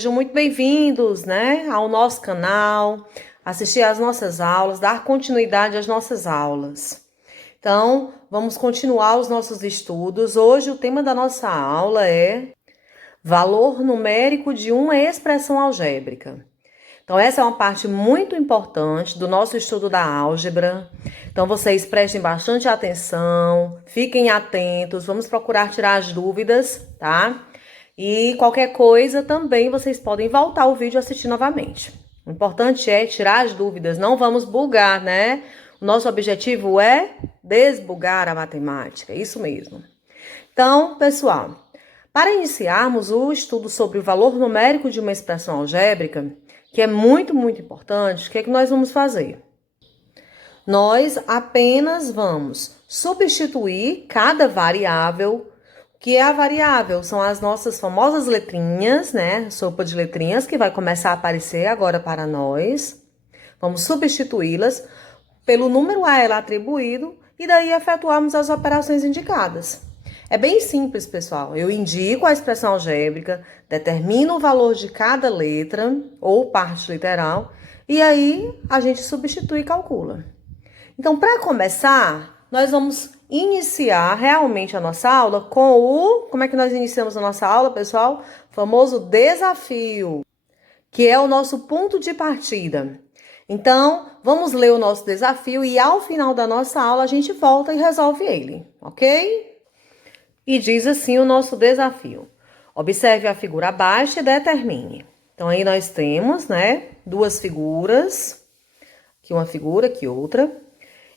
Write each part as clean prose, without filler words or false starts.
Sejam muito bem-vindos, né, ao nosso canal, assistir às nossas aulas, dar continuidade às nossas aulas. Então, vamos continuar os nossos estudos. Hoje o tema da nossa aula é valor numérico de uma expressão algébrica. Então, essa é uma parte muito importante do nosso estudo da álgebra. Então, vocês prestem bastante atenção, fiquem atentos, vamos procurar tirar as dúvidas, tá? E qualquer coisa também vocês podem voltar o vídeo e assistir novamente. O importante é tirar as dúvidas, não vamos bugar, né? O nosso objetivo é desbugar a matemática, isso mesmo. Então, pessoal, para iniciarmos o estudo sobre o valor numérico de uma expressão algébrica, que é muito importante, o que é que nós vamos fazer? Nós apenas vamos substituir cada variável. O que é a variável? São as nossas famosas letrinhas, né? Sopa de letrinhas que vai começar a aparecer agora para nós. Vamos substituí-las pelo número a ela atribuído e daí efetuarmos as operações indicadas. É bem simples, pessoal. Eu indico a expressão algébrica, determino o valor de cada letra ou parte literal e aí a gente substitui e calcula. Então, para começar, nós vamos iniciar realmente a nossa aula com o... Como é que nós iniciamos a nossa aula, pessoal? O famoso desafio, que é o nosso ponto de partida. Então, vamos ler o nosso desafio e ao final da nossa aula a gente volta e resolve ele, ok? E diz assim o nosso desafio. Observe a figura abaixo e determine. Então, aí nós temos, né, duas figuras. Aqui uma figura, aqui outra.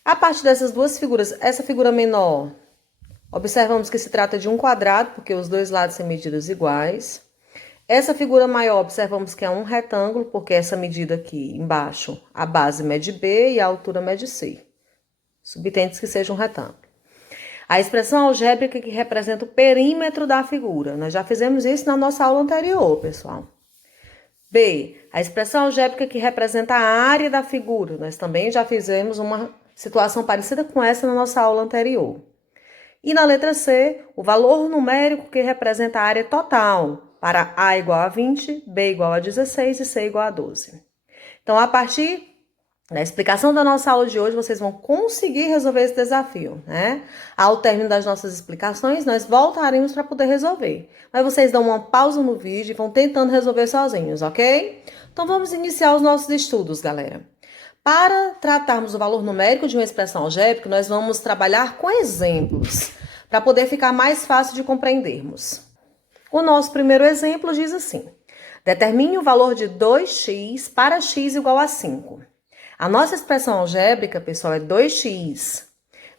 A partir dessas duas figuras, essa figura menor, observamos que se trata de um quadrado, porque os dois lados têm medidas iguais. Essa figura maior, observamos que é um retângulo, porque essa medida aqui embaixo, a base mede B e a altura mede C. Subtende que seja um retângulo. A expressão algébrica que representa o perímetro da figura. Nós já fizemos isso na nossa aula anterior, pessoal. B, a expressão algébrica que representa a área da figura. Nós também já fizemos uma situação parecida com essa na nossa aula anterior. E na letra C, o valor numérico que representa a área total, para A igual a 20, B igual a 16 e C igual a 12. Então, a partir da explicação da nossa aula de hoje, vocês vão conseguir resolver esse desafio, né? Ao término das nossas explicações, nós voltaremos para poder resolver. Mas vocês dão uma pausa no vídeo e vão tentando resolver sozinhos, ok? Então, vamos iniciar os nossos estudos, galera. Para tratarmos o valor numérico de uma expressão algébrica, nós vamos trabalhar com exemplos, para poder ficar mais fácil de compreendermos. O nosso primeiro exemplo diz assim: determine o valor de 2x para x igual a 5. A nossa expressão algébrica, pessoal, é 2x.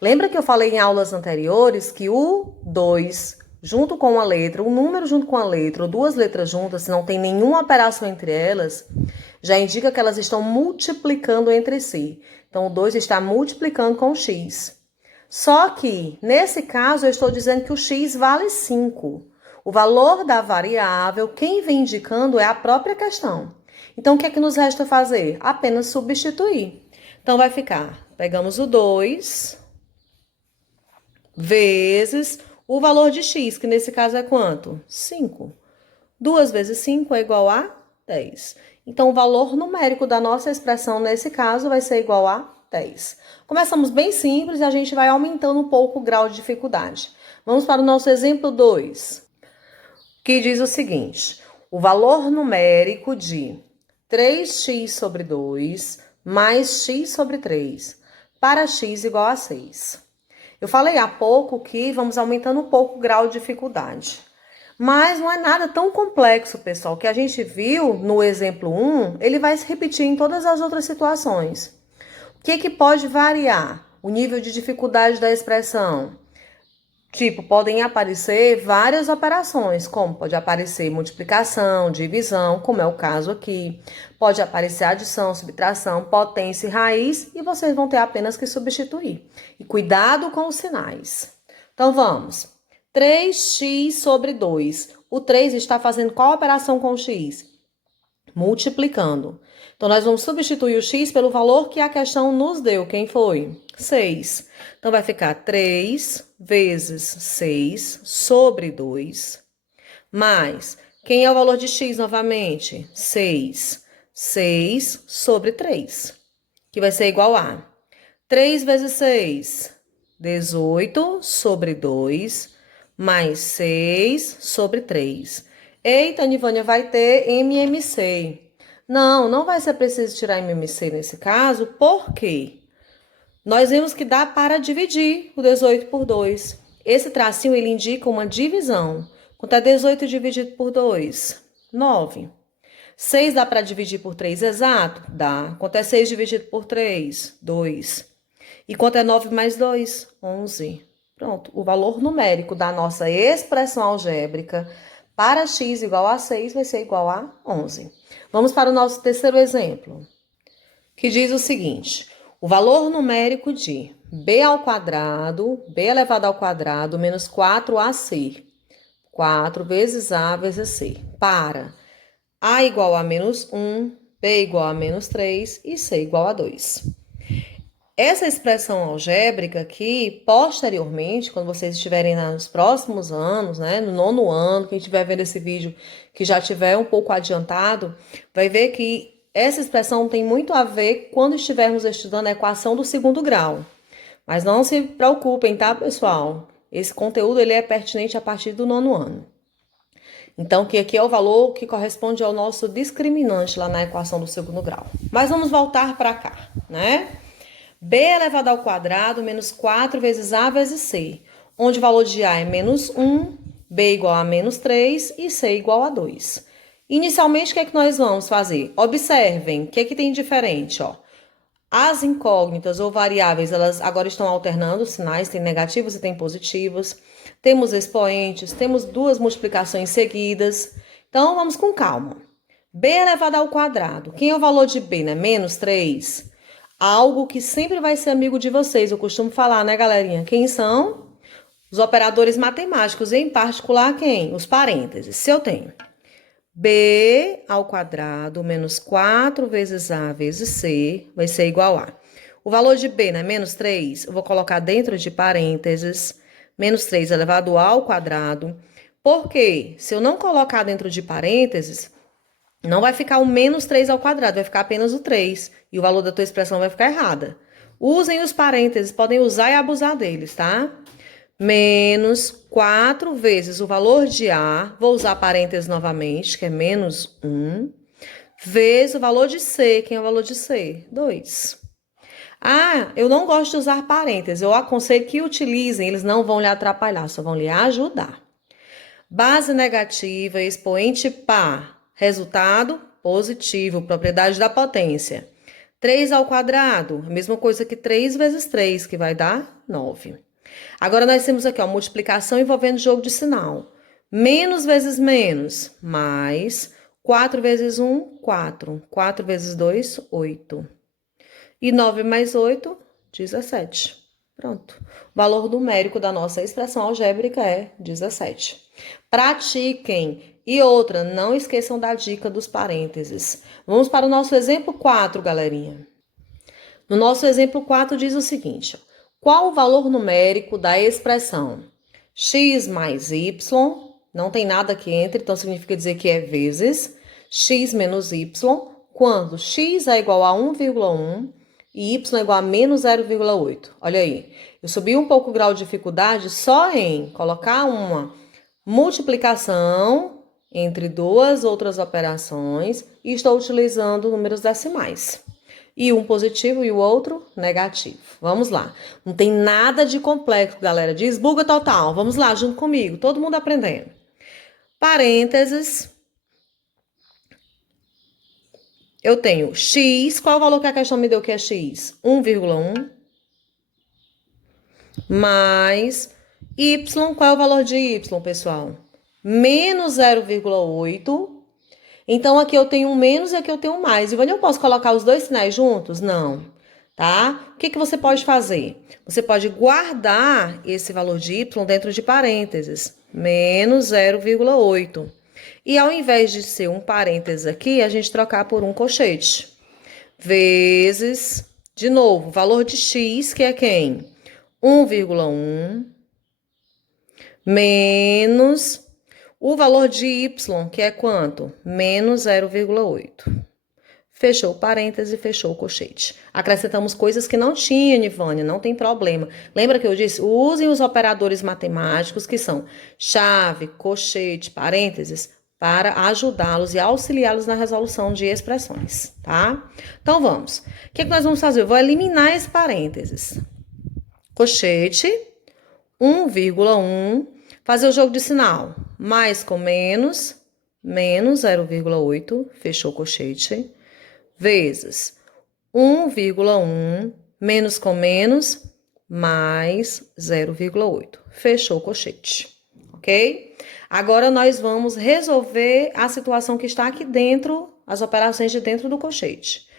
Lembra que eu falei em aulas anteriores que o 2 junto com a letra, um número junto com a letra, ou duas letras juntas, se não tem nenhuma operação entre elas, já indica que elas estão multiplicando entre si. Então, o 2 está multiplicando com o x. Só que, nesse caso, eu estou dizendo que o x vale 5. O valor da variável, quem vem indicando é a própria questão. Então, o que é que nos resta fazer? Apenas substituir. Então, vai ficar, pegamos o 2 vezes o valor de x, que nesse caso é quanto? 5. 2 vezes 5 é igual a 10. Então, o valor numérico da nossa expressão, nesse caso, vai ser igual a 10. Começamos bem simples e a gente vai aumentando um pouco o grau de dificuldade. Vamos para o nosso exemplo 2, que diz o seguinte: o valor numérico de 3x sobre 2 mais x sobre 3 para x igual a 6. Eu falei há pouco que vamos aumentando um pouco o grau de dificuldade. Mas não é nada tão complexo, pessoal, que a gente viu no exemplo 1, ele vai se repetir em todas as outras situações. O que pode variar? O nível de dificuldade da expressão. Tipo, podem aparecer várias operações, como pode aparecer multiplicação, divisão, como é o caso aqui. Pode aparecer adição, subtração, potência e raiz, e vocês vão ter apenas que substituir. E cuidado com os sinais. Então, vamos. 3x sobre 2. O 3 está fazendo qual operação com o x? Multiplicando. Então, nós vamos substituir o x pelo valor que a questão nos deu. Quem foi? 6. Então, vai ficar 3 vezes 6 sobre 2, mais Quem é o valor de x novamente? 6. 6 sobre 3, que vai ser igual a 3 vezes 6, 18 sobre 2, mais 6 sobre 3. Eita, Nivânia, vai ter MMC. Não, não vai ser preciso tirar MMC nesse caso, por quê? Nós vimos que dá para dividir o 18 por 2. Esse tracinho, ele indica uma divisão. Quanto é 18 dividido por 2? 9. 6 dá para dividir por 3 exato? Dá. Quanto é 6 dividido por 3? 2. E quanto é 9 mais 2? 11. Pronto. O valor numérico da nossa expressão algébrica para x igual a 6 vai ser igual a 11. Vamos para o nosso terceiro exemplo, que diz o seguinte: o valor numérico de b ao quadrado, b elevado ao quadrado, menos 4ac. 4 vezes a vezes c. Para a igual a menos 1, b igual a menos 3 e c igual a 2. Essa expressão algébrica aqui, posteriormente, quando vocês estiverem nos próximos anos, né, no 9º ano, quem estiver vendo esse vídeo que já estiver um pouco adiantado, vai ver que essa expressão tem muito a ver quando estivermos estudando a equação do 2º grau. Mas não se preocupem, tá, pessoal? Esse conteúdo ele é pertinente a partir do 9º ano. Então, que aqui é o valor que corresponde ao nosso discriminante lá na equação do 2º grau. Mas vamos voltar para cá, né? b elevado ao quadrado menos 4 vezes a vezes c, onde o valor de a é menos 1, b igual a menos 3 e c igual a 2. Inicialmente, o que é que nós vamos fazer? Observem, o que é que tem diferente, ó? As incógnitas ou variáveis, elas agora estão alternando sinais, tem negativos e tem positivos. Temos expoentes, temos duas multiplicações seguidas. Então, vamos com calma. b elevado ao quadrado. Quem é o valor de b, né? Menos 3. Algo que sempre vai ser amigo de vocês, eu costumo falar, né, galerinha? Quem são? Os operadores matemáticos, e em particular quem? Os parênteses. Se eu tenho b ao quadrado menos 4 vezes a vezes c, vai ser igual a... O valor de b, né, menos 3, eu vou colocar dentro de parênteses, menos 3 elevado ao quadrado. Por quê? Se eu não colocar dentro de parênteses, não vai ficar o menos 3 ao quadrado, vai ficar apenas o 3. E o valor da tua expressão vai ficar errada. Usem os parênteses, podem usar e abusar deles, tá? Menos 4 vezes o valor de A, vou usar parênteses novamente, que é menos 1, vezes o valor de C, quem é o valor de C? 2. Ah, eu não gosto de usar parênteses, eu aconselho que utilizem, eles não vão lhe atrapalhar, só vão lhe ajudar. Base negativa, expoente par. Resultado positivo, propriedade da potência. 3 ao quadrado, a mesma coisa que 3 vezes 3, que vai dar 9. Agora, nós temos aqui, ó, multiplicação envolvendo jogo de sinal. Menos vezes menos, mais 4 vezes 1, 4. 4 vezes 2, 8. E 9 mais 8, 17. Pronto. O valor numérico da nossa expressão algébrica é 17. Pratiquem. E outra, não esqueçam da dica dos parênteses. Vamos para o nosso exemplo 4, galerinha. No nosso exemplo 4 diz o seguinte: qual o valor numérico da expressão x mais y, não tem nada aqui entre, então significa dizer que é vezes, x menos y, quando x é igual a 1,1 e y é igual a menos 0,8. Olha aí, eu subi um pouco o grau de dificuldade só em colocar uma multiplicação entre duas outras operações e estou utilizando números decimais. E um positivo e o outro negativo. Vamos lá. Não tem nada de complexo, galera. Desbuga total. Vamos lá, junto comigo. Todo mundo aprendendo. Parênteses. Eu tenho x. Qual é o valor que a questão me deu que é x? 1,1. Mais y. Qual é o valor de y, pessoal? Menos 0,8. Então, aqui eu tenho um menos e aqui eu tenho um mais. E eu posso colocar os dois sinais juntos? Não, tá? O que que você pode fazer? Você pode guardar esse valor de y dentro de parênteses. Menos 0,8. E ao invés de ser um parênteses aqui, a gente trocar por um colchete. Vezes, de novo, valor de x, que é quem? 1,1. Menos... O valor de y, que é quanto? Menos 0,8. Fechou o parêntese, fechou o colchete. Acrescentamos coisas que não tinha, Nivânia, não tem problema. Lembra que eu disse? Usem os operadores matemáticos, que são chave, colchete, parênteses, para ajudá-los e auxiliá-los na resolução de expressões, tá? Então, vamos. O que nós vamos fazer? Eu vou eliminar esse parênteses. Colchete, 1,1. Fazer o jogo de sinal. Mais com menos 0,8. Fechou o colchete. Vezes 1,1 menos com menos, mais 0,8. Fechou o colchete, ok? Agora, nós vamos resolver a situação que está aqui dentro, as operações de dentro do colchete.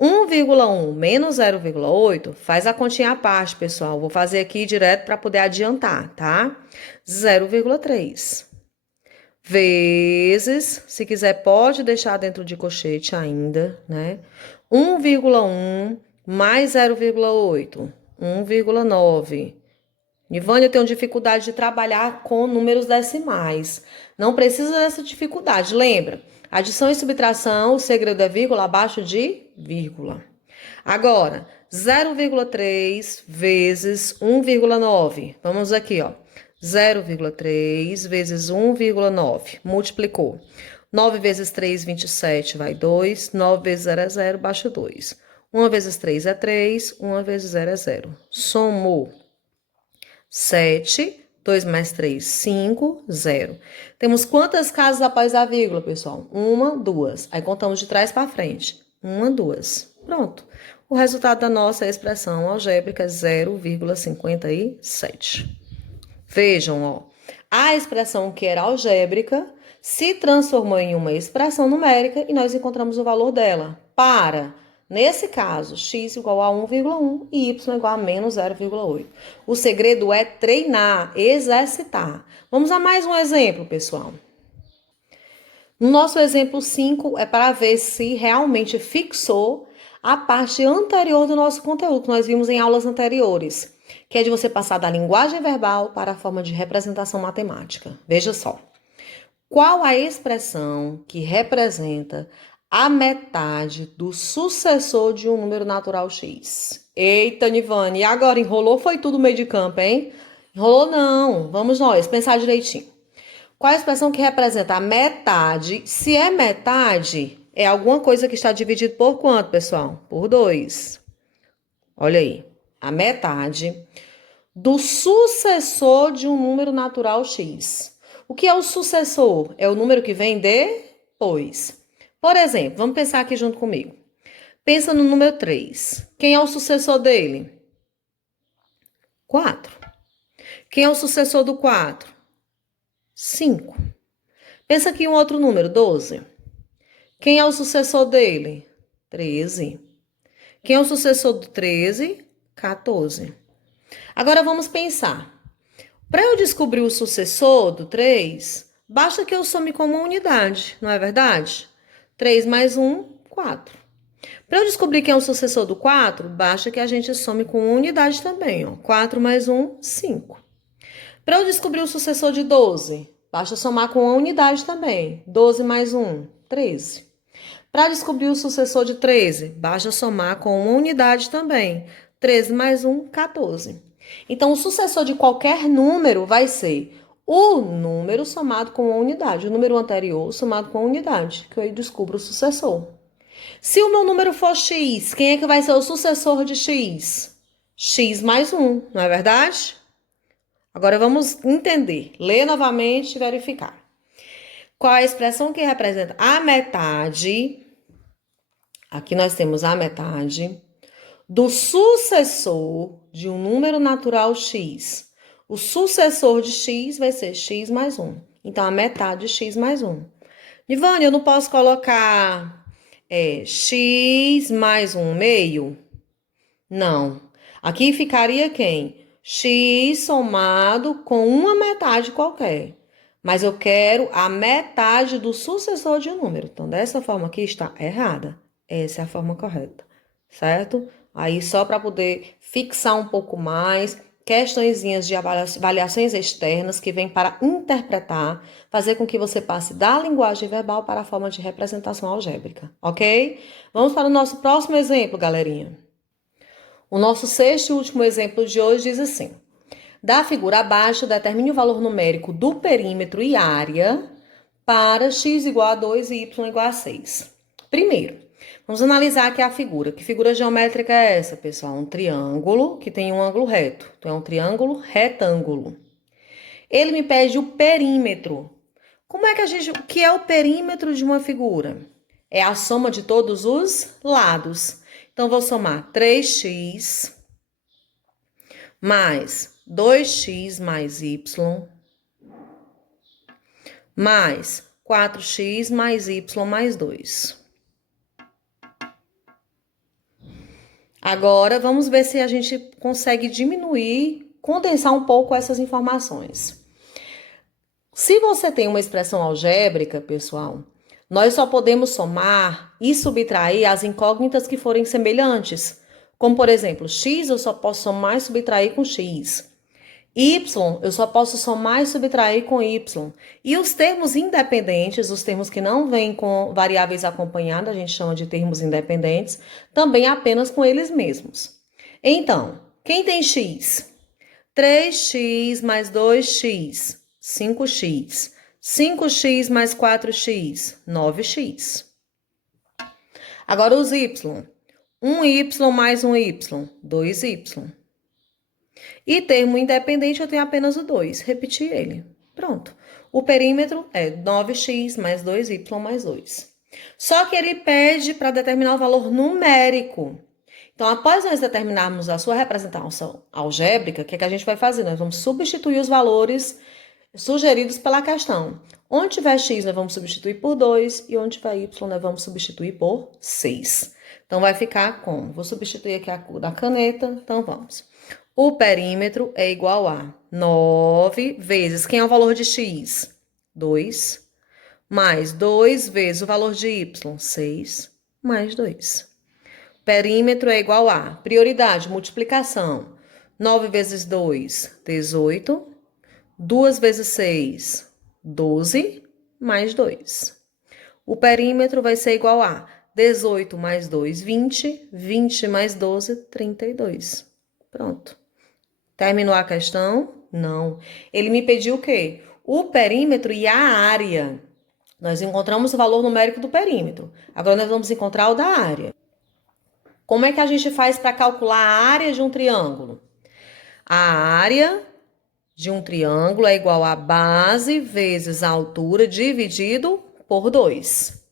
1,1 menos 0,8, faz a continha à parte, pessoal. Vou fazer aqui direto para poder adiantar, tá? 0,3. Vezes, se quiser pode deixar dentro de colchete ainda, né? 1,1 mais 0,8, 1,9. Nivânia, eu tenho dificuldade de trabalhar com números decimais. Não precisa dessa dificuldade, lembra? Adição e subtração, o segredo é vírgula abaixo de vírgula. Agora, 0,3 vezes 1,9. Vamos aqui, ó. 0,3 vezes 1,9. Multiplicou. 9 vezes 3, 27, vai 2. 9 vezes 0 é 0, baixa 2. 1 vezes 3 é 3. 1 vezes 0 é 0. Somou 7. 2 mais 3, 5, 0. Temos quantas casas após a vírgula, pessoal? 1, 2. Aí contamos de trás para frente. 1, 2. Pronto. O resultado da nossa expressão algébrica é 0,57. Vejam, ó. A expressão que era algébrica se transformou em uma expressão numérica e nós encontramos o valor dela. Nesse caso, x igual a 1,1 e y igual a menos 0,8. O segredo é treinar, exercitar. Vamos a mais um exemplo, pessoal. No nosso exemplo 5, é para ver se realmente fixou a parte anterior do nosso conteúdo, que nós vimos em aulas anteriores, que é de você passar da linguagem verbal para a forma de representação matemática. Veja só. Qual a expressão que representa a metade do sucessor de um número natural x? Eita, Nivane, e agora enrolou? Foi tudo meio de campo, hein? Enrolou não. Vamos nós, pensar direitinho. Qual a expressão que representa a metade? Se é metade, é alguma coisa que está dividido por quanto, pessoal? Por 2. Olha aí. A metade do sucessor de um número natural x. O que é o sucessor? É o número que vem depois. Por exemplo, vamos pensar aqui junto comigo. Pensa no número 3. Quem é o sucessor dele? 4. Quem é o sucessor do 4? 5. Pensa aqui em um outro número, 12. Quem é o sucessor dele? 13. Quem é o sucessor do 13? 14. Agora vamos pensar. Para eu descobrir o sucessor do 3, basta que eu some com uma unidade, não é verdade? 3 mais 1, 4. Para eu descobrir quem é o sucessor do 4, basta que a gente some com uma unidade também, ó. 4 mais 1, 5. Para eu descobrir o sucessor de 12, basta somar com uma unidade também. 12 mais 1, 13. Para descobrir o sucessor de 13, basta somar com uma unidade também. 13 mais 1, 14. Então, o sucessor de qualquer número vai ser o número somado com uma unidade. O número anterior somado com a unidade, que eu descubro o sucessor. Se o meu número for x, quem é que vai ser o sucessor de x? X mais 1, não é verdade? Agora, vamos entender. Ler novamente e verificar. Qual a expressão que representa a metade? Aqui nós temos a metade do sucessor de um número natural x. O sucessor de x vai ser x mais 1. Então, a metade de x mais 1. Nivane, eu não posso colocar x mais 1 meio? Não. Aqui ficaria quem? X somado com uma metade qualquer. Mas eu quero a metade do sucessor de um número. Então, dessa forma aqui está errada. Essa é a forma correta, certo? Aí, só para poder fixar um pouco mais, questõezinhas de avaliações externas que vêm para interpretar, fazer com que você passe da linguagem verbal para a forma de representação algébrica, ok? Vamos para o nosso próximo exemplo, galerinha. O nosso sexto e último exemplo de hoje diz assim: da figura abaixo, determine o valor numérico do perímetro e área para x igual a 2 e y igual a 6. Primeiro, vamos analisar aqui a figura. Que figura geométrica é essa, pessoal? Um triângulo que tem um ângulo reto. Então, é um triângulo retângulo. Ele me pede o perímetro. Como é que o que é o perímetro de uma figura? É a soma de todos os lados. Então, vou somar 3x mais 2x mais y mais 4x mais y mais 2. Agora, vamos ver se a gente consegue diminuir, condensar um pouco essas informações. Se você tem uma expressão algébrica, pessoal, nós só podemos somar e subtrair as incógnitas que forem semelhantes. Como, por exemplo, x eu só posso somar e subtrair com x. Y, eu só posso somar e subtrair com y. E os termos independentes, os termos que não vêm com variáveis acompanhadas, a gente chama de termos independentes, também apenas com eles mesmos. Então, quem tem x? 3x mais 2x, 5x. 5x mais 4x, 9x. Agora os y. 1y mais 1y, 2y. E termo independente eu tenho apenas o 2. Repetir ele. Pronto. O perímetro é 9x mais 2y mais 2. Só que ele pede para determinar o valor numérico. Então, após nós determinarmos a sua representação algébrica, o que é que a gente vai fazer? Nós vamos substituir os valores sugeridos pela questão. Onde tiver x, nós vamos substituir por 2. E onde tiver y, nós vamos substituir por 6. Então, vai ficar como? Vou substituir aqui a cor da caneta. Então, vamos. O perímetro é igual a 9 vezes, quem é o valor de x? 2, mais 2 vezes o valor de y, 6, mais 2. Perímetro é igual a, prioridade, multiplicação, 9 vezes 2, 18, 2 vezes 6, 12, mais 2. O perímetro vai ser igual a 18 mais 2, 20, 20 mais 12, 32. Pronto. Terminou a questão? Não. Ele me pediu o quê? O perímetro e a área. Nós encontramos o valor numérico do perímetro. Agora nós vamos encontrar o da área. Como é que a gente faz para calcular a área de um triângulo? A área de um triângulo é igual a base vezes a altura dividido por 2.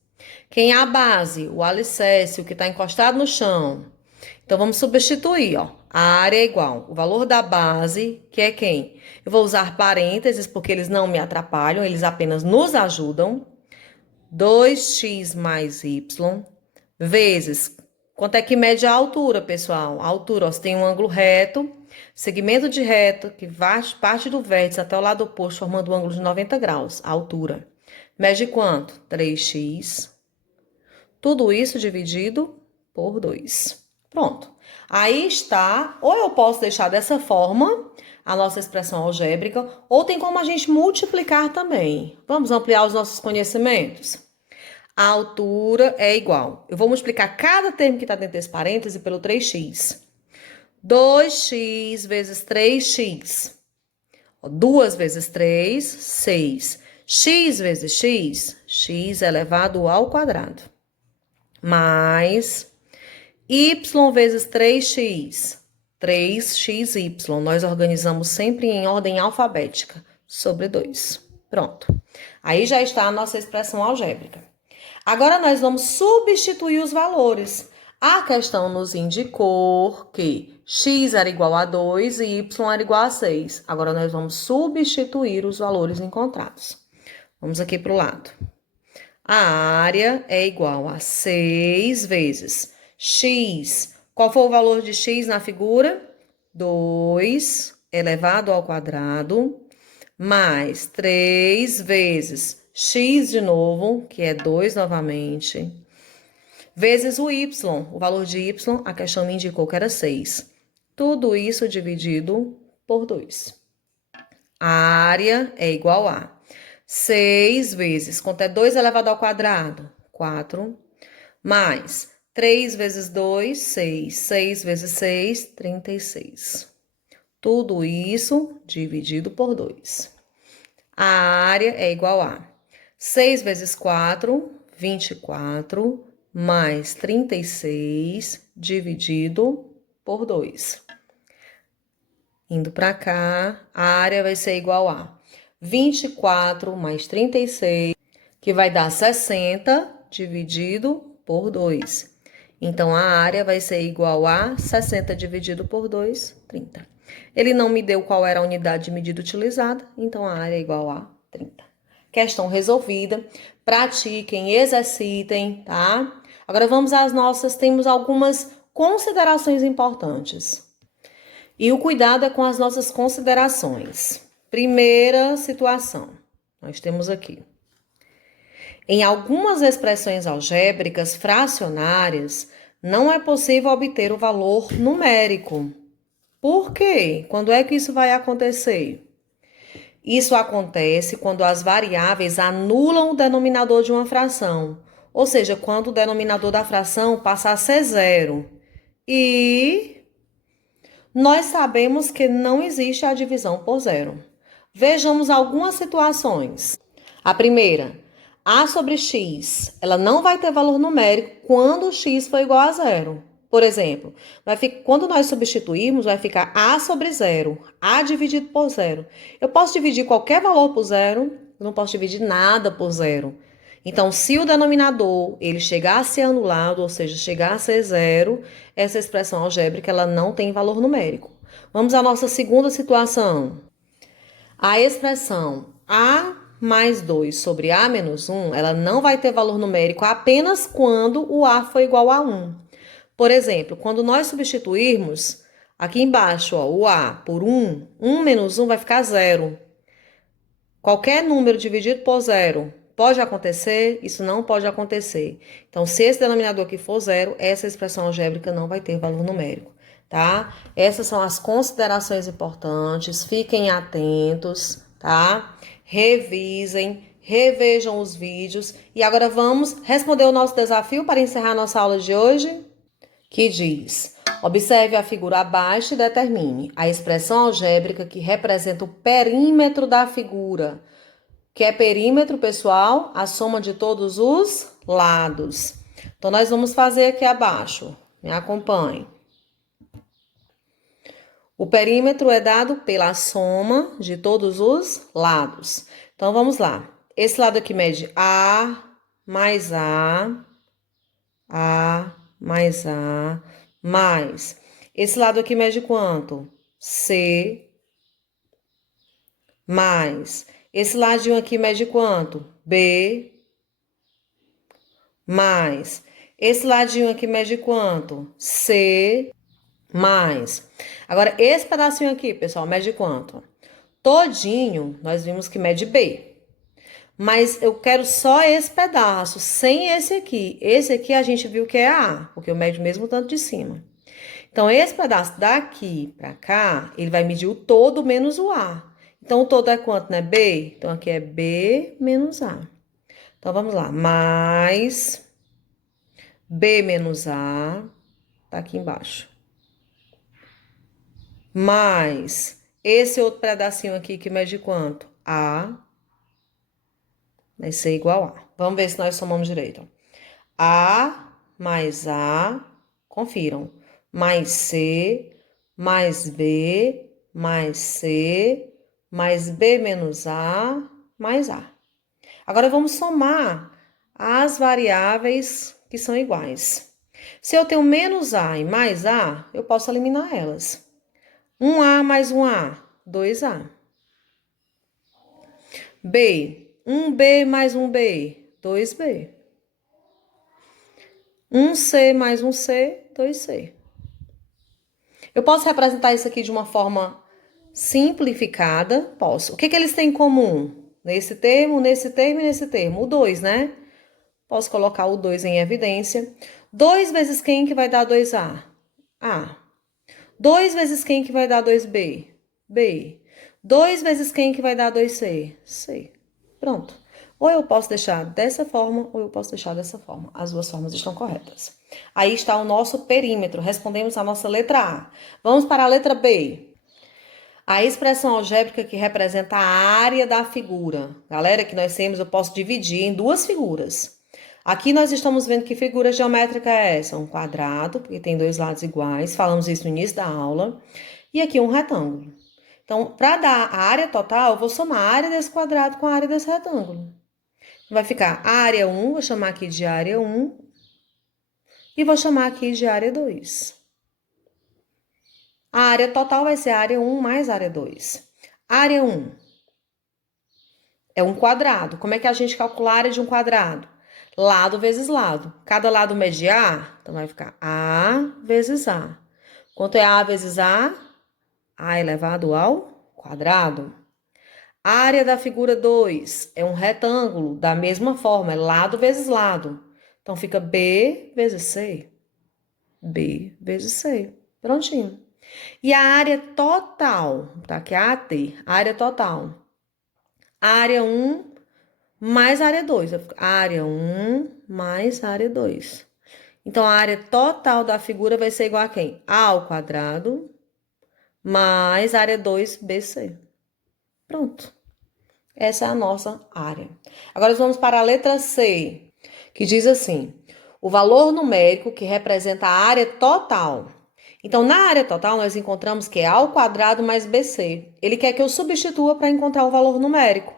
Quem é a base? O alicerce, o que está encostado no chão. Então, vamos substituir, ó. A área é igual o valor da base, que é quem? Eu vou usar parênteses, porque eles não me atrapalham, eles apenas nos ajudam. 2x mais y, vezes... Quanto é que mede a altura, pessoal? A altura, ó, você tem um ângulo reto, segmento de reto, que parte do vértice até o lado oposto, formando um ângulo de 90 graus. A altura. Mede quanto? 3x. Tudo isso dividido por 2. Pronto. Aí está, ou eu posso deixar dessa forma a nossa expressão algébrica, ou tem como a gente multiplicar também. Vamos ampliar os nossos conhecimentos? A altura é igual. Eu vou multiplicar cada termo que está dentro desse parêntese pelo 3x. 2x vezes 3x. 2 vezes 3, 6. X vezes x, x elevado ao quadrado. Mais y vezes 3x, 3xy. Nós organizamos sempre em ordem alfabética, sobre 2. Pronto. Aí já está a nossa expressão algébrica. Agora, nós vamos substituir os valores. A questão nos indicou que x era igual a 2 e y era igual a 6. Agora, nós vamos substituir os valores encontrados. Vamos aqui para o lado. A área é igual a 6 vezes x. Qual foi o valor de x na figura? 2 elevado ao quadrado, mais 3 vezes x de novo, que é 2 novamente, vezes o y. O valor de y, a questão me indicou que era 6. Tudo isso dividido por 2. A área é igual a 6 vezes, quanto é 2 elevado ao quadrado? 4, mais 3 vezes 2, 6. 6 vezes 6, 36. Tudo isso dividido por 2. A área é igual a 6 vezes 4, 24, mais 36, dividido por 2. Indo para cá, a área vai ser igual a 24 mais 36, que vai dar 60, dividido por 2. Então, a área vai ser igual a 60 dividido por 2, 30. Ele não me deu qual era a unidade de medida utilizada, então a área é igual a 30. Questão resolvida. Pratiquem, exercitem, tá? Agora vamos às nossas, temos algumas considerações importantes. E o cuidado é com as nossas considerações. Primeira situação, nós temos aqui. Em algumas expressões algébricas fracionárias, não é possível obter o valor numérico. Por quê? Quando é que isso vai acontecer? Isso acontece quando as variáveis anulam o denominador de uma fração, ou seja, quando o denominador da fração passa a ser zero. E nós sabemos que não existe a divisão por zero. Vejamos algumas situações. A primeira, a sobre x, ela não vai ter valor numérico quando x for igual a zero. Por exemplo, quando nós substituirmos, vai ficar a sobre zero, a dividido por zero. Eu posso dividir qualquer valor por zero, eu não posso dividir nada por zero. Então, se o denominador ele chegar a ser anulado, ou seja, chegar a ser zero, essa expressão algébrica ela não tem valor numérico. Vamos à nossa segunda situação. A expressão a mais 2 sobre a menos 1, ela não vai ter valor numérico apenas quando o a for igual a 1. Por exemplo, quando nós substituirmos aqui embaixo ó, o a por 1, 1 menos 1 vai ficar 0. Qualquer número dividido por 0 pode acontecer? Isso não pode acontecer. Então, se esse denominador aqui for 0, essa expressão algébrica não vai ter valor numérico, tá? Essas são as considerações importantes, fiquem atentos, tá? Revisem, revejam os vídeos. E agora vamos responder o nosso desafio para encerrar nossa aula de hoje, que diz: observe a figura abaixo e determine a expressão algébrica que representa o perímetro da figura. Que é perímetro, pessoal, a soma de todos os lados. Então, nós vamos fazer aqui abaixo. Me acompanhe. O perímetro é dado pela soma de todos os lados. Então, vamos lá. Esse lado aqui mede A mais A, mais A, mais. Esse lado aqui mede quanto? C, mais. Esse ladinho aqui mede quanto? B, mais. Esse ladinho aqui mede quanto? C, mais. Agora, esse pedacinho aqui, pessoal, mede quanto? Todinho, nós vimos que mede B. Mas eu quero só esse pedaço, sem esse aqui. Esse aqui a gente viu que é A, porque eu medo o mesmo tanto de cima. Então, esse pedaço daqui pra cá, ele vai medir o todo menos o A. Então, o todo é quanto, né? B. Então, aqui é B menos A. Então, vamos lá. Mais B menos A, tá aqui embaixo. Mais esse outro pedacinho aqui que mede quanto? A. Vai ser igual a. Vamos ver se nós somamos direito. A mais A, confiram. Mais C, mais B, mais C, mais B menos A, mais A. Agora, vamos somar as variáveis que são iguais. Se eu tenho menos A e mais A, eu posso eliminar elas. 1A mais 1A, 2A. B, 1B mais 1B, 2B. 1C mais 1C, 2C. Eu posso representar isso aqui de uma forma simplificada? Posso. O que eles têm em comum? Nesse termo, nesse termo e nesse termo. O 2, né? Posso colocar o 2 em evidência. 2 vezes quem que vai dar 2A? A. 2 vezes quem que vai dar 2B? B. 2 vezes quem que vai dar 2C? C. Pronto. Ou eu posso deixar dessa forma, ou eu posso deixar dessa forma. As duas formas estão corretas. Aí está o nosso perímetro. Respondemos a nossa letra A. Vamos para a letra B. A expressão algébrica que representa a área da figura. Galera, que nós temos, eu posso dividir em duas figuras. Aqui nós estamos vendo que figura geométrica é essa? Um quadrado, porque tem dois lados iguais. Falamos isso no início da aula. E aqui um retângulo. Então, para dar a área total, eu vou somar a área desse quadrado com a área desse retângulo. Vai ficar área 1, vou chamar aqui de área 1. E vou chamar aqui de área 2. A área total vai ser área 1 mais área 2. Área 1 é um quadrado. Como é que a gente calcula a área de um quadrado? Lado vezes lado. Cada lado mede A, então vai ficar A vezes A. Quanto é A vezes A? A elevado ao quadrado. A área da figura 2 é um retângulo, da mesma forma, é lado vezes lado. Então, fica B vezes C. B vezes C. Prontinho. E a área total, tá aqui a AT, área total. Área 1 mais área 2. Área 1 mais área 2. Então, a área total da figura vai ser igual a quem? A ao quadrado mais área 2, BC. Pronto. Essa é a nossa área. Agora, nós vamos para a letra C, que diz assim: o valor numérico que representa a área total. Então, na área total, nós encontramos que é A ao quadrado mais BC. Ele quer que eu substitua para encontrar o valor numérico.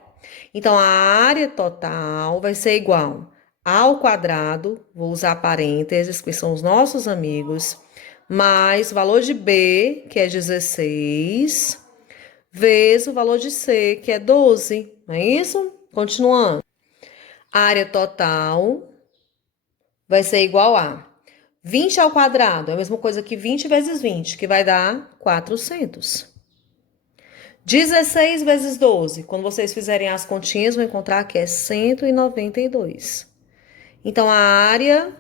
Então, a área total vai ser igual a ao quadrado, vou usar parênteses, que são os nossos amigos, mais o valor de B, que é 16, vezes o valor de C, que é 12. Não é isso? Continuando. A área total vai ser igual a 20 ao quadrado, é a mesma coisa que 20 vezes 20, que vai dar 400. 16 vezes 12, quando vocês fizerem as continhas, vão encontrar que é 192. Então, a área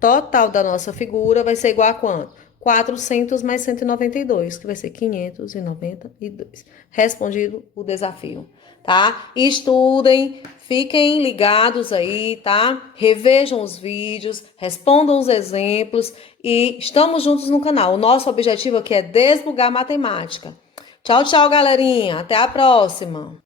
total da nossa figura vai ser igual a quanto? 400 mais 192, que vai ser 592. Respondido o desafio, tá? Estudem, fiquem ligados aí, tá? Revejam os vídeos, respondam os exemplos e estamos juntos no canal. O nosso objetivo aqui é desbugar matemática. Tchau, tchau, galerinha. Até a próxima.